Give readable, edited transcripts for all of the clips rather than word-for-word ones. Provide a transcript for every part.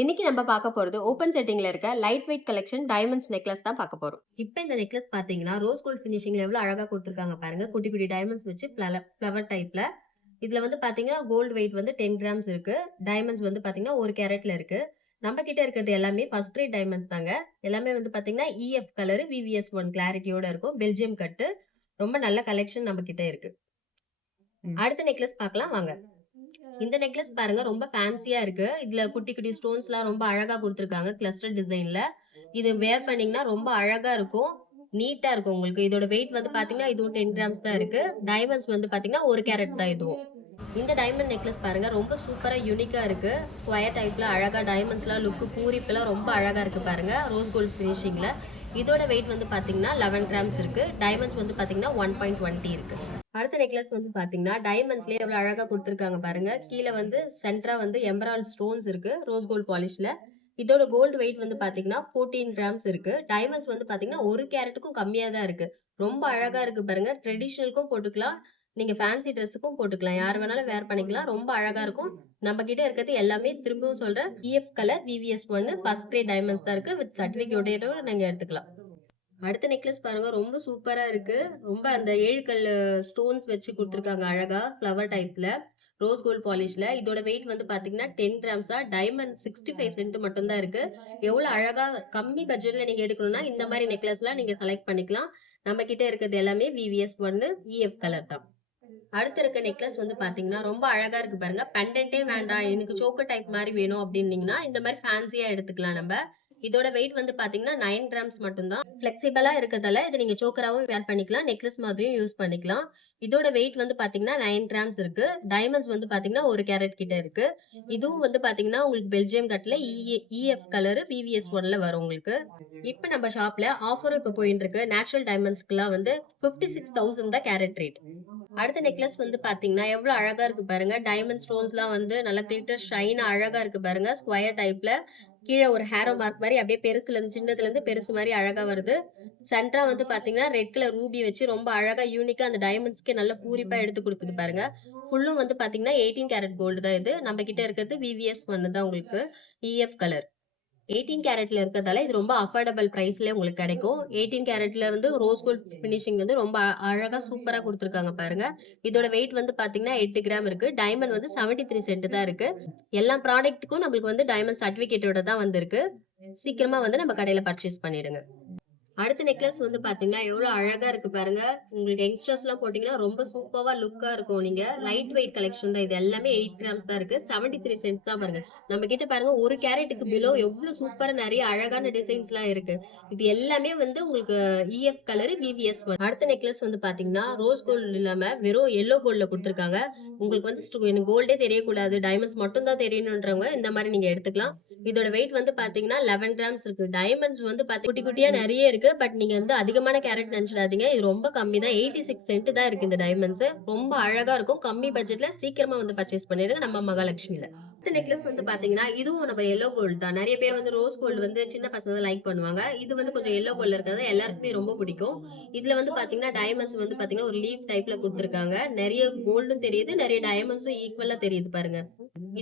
இன்னைக்கு நம்ம பார்க்க போறது ஓப்பன் செட்டிங்ல இருக்க light weight collection diamonds necklace தான் பார்க்க போறோம். இப்போ இந்த நெக்லஸ் பாத்தீங்கன்னா ரோஸ் கோல்ட் ஃபினிஷிங்ல எவ்வளவு அழகா கொடுத்துருக்காங்க பாருங்க. குட்டி குட்டி டைமண்ட்ஸ் வச்சு ஃபிளவர் டைப்ல. இதுல வந்து பாத்தீங்கன்னா கோல்டு வெயிட் வந்து 10 கிராம்ஸ் இருக்கு. டைமண்ட்ஸ் வந்து பாத்தீங்கன்னா 1 கேரட்ல இருக்கு. நம்ம கிட்ட இருக்கிறது எல்லாமே ஃபர்ஸ்ட் கிரேட் டைமண்ட்ஸ் தாங்க. எல்லாமே வந்து பாத்தீங்கன்னா இஎஃப் கலர் VVS1 கிளாரிட்டியோட இருக்கும். பெல்ஜியம் கட்டு. ரொம்ப நல்ல கலெக்ஷன் நம்ம கிட்ட இருக்கு. அடுத்த நெக்லஸ் பார்க்கலாம் வாங்க. இந்த நெக்லஸ் பாருங்க ரொம்ப ஃபேன்சியா இருக்கு. இதுல குட்டி குட்டி ஸ்டோன்ஸ் எல்லாம் ரொம்ப அழகா கொடுத்துருக்காங்க கிளஸ்டர் டிசைன்ல. இது வேர் பண்ணீங்கன்னா ரொம்ப அழகா இருக்கும். நீட்டா இருக்கும் உங்களுக்கு. இதோட வெயிட் வந்து பாத்தீங்கன்னா இதுவும் 10 கிராம்ஸ் தான் இருக்கு. டைமண்ட்ஸ் வந்து பாத்தீங்கன்னா 1 கேரட் தான் இதுவும். இந்த டைமண்ட் நெக்லஸ் பாருங்க ரொம்ப சூப்பரா யூனிக்கா இருக்கு. ஸ்கொயர் டைப்ல அழகா டைமண்ட்ஸ் எல்லாம் லுக்கு பூரிப்புலாம் ரொம்ப அழகா இருக்கு பாருங்க. ரோஸ் கோல்ட் பினிஷிங்ல. இதோட வெயிட் வந்து பாத்தீங்கன்னா 11 கிராம்ஸ் இருக்கு. டைமண்ட்ஸ் வந்து பாத்தீங்கன்னா 1.20 இருக்கு. அடுத்த நெக்லஸ் வந்து பாத்தீங்கன்னா டைமண்ட்ஸ்லயே எவ்வளவு அழகா கொடுத்துருக்காங்க பாருங்க. கீழே வந்து சென்டரா வந்து எம்பரால்ட் ஸ்டோன்ஸ் இருக்கு ரோஸ் கோல்ட் பாலிஷ்ல. இதோட கோல்டு வெயிட் வந்து பாத்தீங்கன்னா 14 கிராம்ஸ் இருக்கு. டைமண்ட்ஸ் வந்து பாத்தீங்கன்னா 1 கேரட்டுக்கும் கம்மியா தான் இருக்கு. ரொம்ப அழகா இருக்கு பாருங்க. ட்ரெடிஷனலுக்கும் போட்டுக்கலாம், நீங்க ஃபேன்சி ட்ரெஸ்ஸுக்கும் போட்டுக்கலாம். யார் வேணாலும் வேர் பண்ணிக்கலாம். ரொம்ப அழகா இருக்கும். நம்ம கிட்ட இருக்கிறது எல்லாமே திரும்பவும் சொல்றேன் E F colour VVS1 first grade diamonds தான் இருக்கு. வித் சர்டிபிகேட்டோட நீங்க எடுத்துக்கலாம். அடுத்த நெக்லஸ் பாருங்க ரொம்ப சூப்பரா இருக்கு. ரொம்ப அந்த 7 கல் ஸ்டோன்ஸ் வச்சு கொடுத்துருக்காங்க அழகா ஃபிளவர் டைப்ல ரோஸ் கோல்ட் பாலிஷ்ல. இதோட வெயிட் வந்து பாத்தீங்கன்னா 10 கிராம்ஸா. டைமண்ட் 65 சென்ட் மட்டும் தான் இருக்கு. எவ்வளவு அழகா கம்மி பட்ஜெட்ல நீங்க எடுக்கணும்னா இந்த மாதிரி நெக்லஸ் எல்லாம் நீங்க செலக்ட் பண்ணிக்கலாம். நம்ம கிட்ட இருக்கிறது எல்லாமே VVS1 இஎஃப் கலர் தான். அடுத்த இருக்க நெக்லஸ் வந்து பாத்தீங்கன்னா ரொம்ப அழகா இருக்கு பாருங்க. பெண்டன்ட்டே வேண்டாம் எனக்கு சோக்கர் டைப் மாதிரி வேணும் அப்படின்னீங்கன்னா இந்த மாதிரி ஃபேன்சியா எடுத்துக்கலாம் நம்ம. இதோட வெயிட் வந்து பாத்தீங்கன்னா 9 கிராம்ஸ் மட்டும் தான். பிளெக்சிபிளா இருக்கிறதால இது நீங்க சோக்கராவும் வேர் பண்ணிக்கலாம், நெக்லஸ் மாதிரியும் யூஸ் பண்ணிக்கலாம். இதோட வெயிட் வந்து பாத்தீங்கன்னா 9 கிராம்ஸ் இருக்கு. டைமண்ட்ஸ் வந்து பாத்தீங்கன்னா 1 கேரட் கிட்ட இருக்கு. இதுவும் வந்து பாத்தீங்கன்னா உங்களுக்கு பெல்ஜியம் கட்ல இஎஃப் கலர் VVS1ல வரும் உங்களுக்கு. இப்ப நம்ம ஷாப்ல ஆஃபரும் இப்ப போயிட்டு இருக்கு. நேச்சுரல் டைமண்ட்ஸ்க்கு எல்லாம் வந்து 56,000 தான் கேரட் ரேட். அடுத்த நெக்லஸ் வந்து பாத்தீங்கன்னா எவ்வளவு அழகா இருக்கு பாருங்க. டைமண்ட் ஸ்டோன்ஸ் எல்லாம் வந்து நல்லா கிளிட்டர் ஷைன் அழகா இருக்கு பாருங்க. ஸ்கொயர் டைப்ல கீழே ஒரு ஹேரோ மார்க் மாதிரி அப்படியே பெருசுல இருந்து சின்னதுல இருந்து பெருசு மாதிரி அழகா வருது. சென்டரா வந்து பாத்தீங்கன்னா ரெட் கலர் ரூபி வச்சு ரொம்ப அழகா யூனிக்கா அந்த டைமண்ட்ஸ்க்கு நல்ல பூரிப்பா எடுத்து கொடுக்குது பாருங்க. ஃபுல்லும் வந்து பாத்தீங்கன்னா 18 கேரட் கோல்டு தான் இது. நம்ம கிட்ட இருக்கிறது VVS1 தான் உங்களுக்கு இஎஃப் கலர். 18 கேரட்ல இருக்கிறதால இது ரொம்ப அஃபோர்டபிள் பிரைஸ்ல உங்களுக்கு கிடைக்கும். 18 கேரட்ல வந்து ரோஸ் கோல்ட் பினிஷிங் வந்து ரொம்ப அழகா சூப்பரா கொடுத்துருக்காங்க பாருங்க. இதோட வெயிட் வந்து பாத்தீங்கன்னா 8 கிராம் இருக்கு. டைமண்ட் வந்து 73 சென்ட் தான் இருக்கு. எல்லா ப்ராடக்ட்டுக்கும் நம்மளுக்கு வந்து டைமண்ட் சர்டிபிகேட்டோட தான் வந்திருக்கு. சீக்கிரமா வந்து நம்ம கடையில பர்ச்சேஸ் பண்ணிடுங்க. அடுத்த நெக்லஸ் வந்து பாத்தீங்கன்னா எவ்வளவு அழகா இருக்கு பாருங்க. உங்களுக்கு யங்ஸ்டர்ஸ் எல்லாம் போட்டீங்கன்னா ரொம்ப சூப்பரா லுக்கா இருக்கும். நீங்க லைட் வெயிட் கலெக்ஷன் தான். இது எல்லாமே 8 கிராம்ஸ் தான் இருக்கு. 73 சென்ட் தான் பாருங்க. நம்ம கிட்ட பாருங்க 1 கேரட்டுக்கு பிலோ எவ்வளவு சூப்பரா நிறைய அழகான டிசைன்ஸ் எல்லாம் இருக்கு. இது எல்லாமே வந்து உங்களுக்கு இஎஃப் கலர் VVS1. அடுத்த நெக்லஸ் வந்து பாத்தீங்கன்னா ரோஸ் கோல்டு இல்லாம வெறும் எல்லோ கோல்ட்ல கொடுத்துருக்காங்க. உங்களுக்கு வந்து எனக்கு கோல்டே தெரியக்கூடாது, டைமண்ட்ஸ் மட்டும் தான் தெரியணும்ன்றவங்க இந்த மாதிரி நீங்க எடுத்துக்கலாம். இதோட வெயிட் வந்து பாத்தீங்கன்னா 11 கிராம்ஸ் இருக்கு. டைமண்ட்ஸ் வந்து குட்டி குட்டியா நிறைய இருக்கு. பட் நீங்க வந்து அதிகமான கேரட் நினைச்சிடாதீங்க. இது ரொம்ப கம்மி தான். 86 சென்ட் தான் இருக்கு இந்த டைமண்ட்ஸ். ரொம்ப அழகா இருக்கும். கம்மி பட்ஜெட்ல சீக்கிரமா வந்து பர்ச்சேஸ் பண்ணிடுங்க நம்ம மகாலட்சுமில. இந்த நெக்லஸ் வந்து பாத்தீங்கன்னா இதுவும் நம்ம எல்லோ கோல்டு தான். நிறைய பேர் வந்து ரோஸ் கோல்டு வந்து சின்ன பசங்க லைக் பண்ணுவாங்க. இது வந்து கொஞ்சம் எல்லோ கோல்ட்ல இருக்கிறது எல்லாருக்குமே ரொம்ப பிடிக்கும். இதுல வந்து பாத்தீங்கன்னா டைமண்ட்ஸ் வந்து பாத்தீங்கன்னா ஒரு லீஃப் டைப்ல கொடுத்துருக்காங்க. நிறைய கோல்டும் தெரியுது, நிறைய டைமண்ட்ஸும் ஈக்குவலா தெரியுது பாருங்க.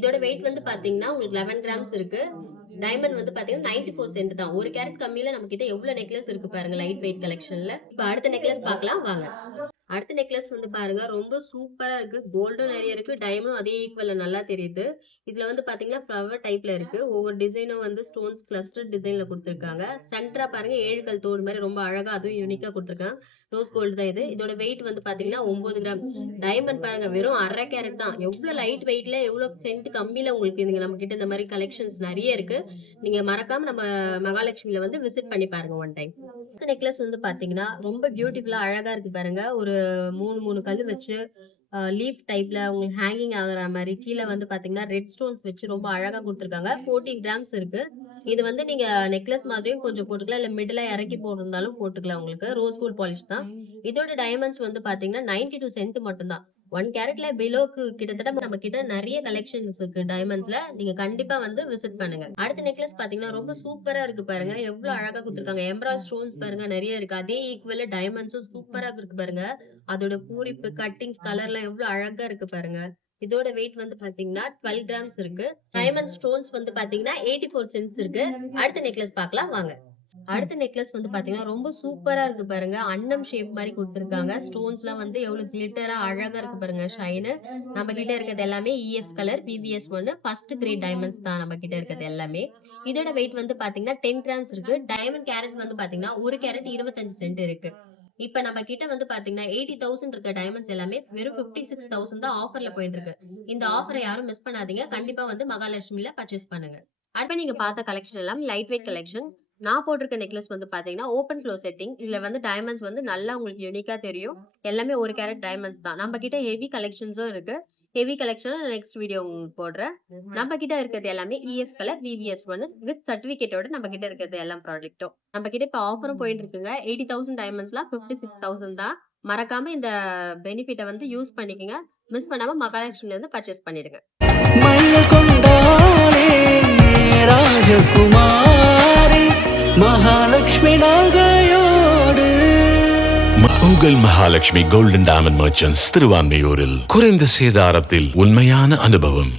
இதோட வெயிட் வந்து பாத்தீங்கன்னா உங்களுக்கு 11 கிராம்ஸ் இருக்கு. டைமண்ட் வந்து பாத்தீங்கன்னா 94 சென்ட் தான். 1 கேரட் கம்மியில நம்ம கிட்ட எவ்வளவு நெக்லஸ் இருக்கு பாருங்க லைட் வெயிட் கலெக்ஷன்ல. இப்ப அடுத்த நெக்லஸ் பார்க்கலாம் வாங்க. அடுத்த நெக்லஸ் வந்து பாருங்க ரொம்ப சூப்பரா இருக்கு. கோல்டும் நிறைய இருக்கு, டைமண்டும் அதே ஈக்குவல்ல நல்லா தெரியுது. இதுல வந்து பாத்தீங்கன்னா ஃபிளவர் டைப்ல இருக்கு. ஒவ்வொரு டிசைனும் வந்து ஸ்டோன்ஸ் கிளஸ்டர் டிசைன்ல கொடுத்துருக்காங்க. சென்டரா பாருங்க 7 கல் தோடு மாதிரி ரொம்ப அழகா அதுவும் யூனிக்கா கொடுத்துருக்காங்க. ரோஸ் கோல்டு தான் இது. இதோட வெயிட் வந்து பாத்தீங்கன்னா 9 கிராம். டைமண்ட் பாருங்க வெறும் 1/2 கேரட் தான். எவ்வளவு லைட் வெயிட்ல எவ்வளவு சென்ட் கம்மியில உங்களுக்கு இதுங்க நம்ம கிட்ட இந்த மாதிரி கலெக்ஷன்ஸ் நிறைய இருக்கு. நீங்க மறக்காம நம்ம மகாலட்சுமியில வந்து விசிட் பண்ணி பாருங்க ஒன் டைம். இந்த நெக்லஸ் வந்து பாத்தீங்கன்னா ரொம்ப பியூட்டிஃபுல்லா அழகா இருக்கு பாருங்க. ஒரு 3 கல்லு வச்சு லீஃப் டைப்ல உங்களுக்கு ஹேங்கிங் ஆகுற மாதிரி கீழே வந்து பாத்தீங்கன்னா ரெட் ஸ்டோன்ஸ் வச்சு ரொம்ப அழகா கொடுத்துருக்காங்க. 14 கிராம்ஸ் இருக்கு. இது வந்து நீங்க நெக்லஸ் மாதிரியும் கொஞ்சம் போட்டுக்கலாம், இல்ல மிடிலா இறக்கி போட்டிருந்தாலும் போட்டுக்கலாம். உங்களுக்கு ரோஸ் கோல்ட் பாலிஷ் தான். இதோட டைமண்ட்ஸ் வந்து பாத்தீங்கன்னா 92 சென்ட் மட்டும் தான். 1 கேரட்ல பிலோக்கு கிட்டத்தட்ட நம்ம கிட்ட நிறைய கலெக்ஷன்ஸ் இருக்கு டைமண்ட்ஸ்ல. நீங்க கண்டிப்பா வந்து விசிட் பண்ணுங்க. அடுத்த நெக்லஸ் பாத்தீங்கன்னா ரொம்ப சூப்பரா இருக்கு பாருங்க. எவ்வளவு அழகா கொடுத்துருக்காங்க. எம்பராய்ட் ஸ்டோன்ஸ் பாருங்க நிறைய இருக்கு. அதே ஈக்குவல்ல டைமண்ட்ஸும் சூப்பரா இருக்கு பாருங்க. அதோட பூரிப்பு கட்டிங்ஸ் கலர்லாம் எவ்வளவு அழகா இருக்கு பாருங்க. இதோட வெயிட் வந்து பாத்தீங்கன்னா 12 கிராம்ஸ் இருக்கு. டைமண்ட் ஸ்டோன்ஸ் வந்து பாத்தீங்கன்னா 84 சென்ட்ஸ் இருக்கு. அடுத்த நெக்லஸ் பார்க்கலாம் வாங்க. அடுத்த நெக்லஸ் வந்து பாத்தீங்கன்னா ரொம்ப சூப்பரா இருக்கு பாருங்க. அன்னம் ஷேப் மாதிரி கொடுத்திருக்காங்க. ஸ்டோன்ஸ் எல்லாம் வந்து எவ்வளவு கிளிட்டரா அழகா இருக்கு பாருங்க. ஷைனு நம்ம கிட்ட இருக்கிறது எல்லாமே EF colour VVS 1 first grade diamonds தான் நம்ம கிட்ட இருக்கிறது எல்லாமே. இதோட வெயிட் வந்து பாத்தீங்கன்னா 10 கிராம்ஸ் இருக்கு. டைமண்ட் கேரட் வந்து பாத்தீங்கன்னா ஒரு கேரட் 25 சென்ட் இருக்கு. இப்ப நம்ம கிட்ட வந்து பாத்தீங்கன்னா 80,000 இருக்க டைமண்ட்ஸ் எல்லாமே வெறும் 56,000 தான் ஆஃபர்ல போயிட்டு இருக்கு. இந்த ஆஃபரை யாரும் மிஸ் பண்ணாதீங்க. கண்டிப்பா வந்து மகாலட்சுமில பர்ச்சேஸ் பண்ணுங்க. அடுத்து நீங்க பார்த்த கலெக்ஷன் எல்லாம் லைட் வெயிட் கலெக்ஷன். நான் போட்டிருக்க நெக்லஸ் வந்து பாத்தீங்கன்னா ஓபன் க்ளோஸ் செட்டிங். இதுல வந்து டைமண்ட்ஸ் வந்து நல்லா உங்களுக்கு யூனிக்கா தெரியும். எல்லாமே ஒரு கேரட் டைமண்ட்ஸ் தான். நம்ம கிட்ட ஹெவி கலெக்ஷன்ஸும் இருக்கு. ஹெவி கலெக்ஷன் நெக்ஸ்ட் வீடியோ உங்களுக்கு போடுறேன். நம்ம கிட்ட இருக்கிறது எல்லாமே EF கலர் VVS 1 வித் சர்டிபிகேட்டோட நம்ம கிட்ட இருக்கிறது எல்லாம் ப்ராடக்ட்டும். நம்ம கிட்ட இப்ப ஆஃபரும் போயிட்டு இருக்குங்க. 80,000 டைமண்ட்ஸ்லாம் 56,000 தான். மறக்காம இந்த பெனிஃபிட்டை வந்து யூஸ் பண்ணிக்கங்க. மிஸ் பண்ணாம மகாலட்சுமில இருந்து பர்ச்சேஸ் பண்ணிடுங்க. ராஜகுமாரி மகாலட்சுமி நகையோடு உங்கள் மகாலட்சுமி கோல்டன் டைமண்ட் மர்ச்சன்ட்ஸ் திருவான்மையூரில் குறைந்த சேதாரத்தில் உண்மையான அனுபவம்.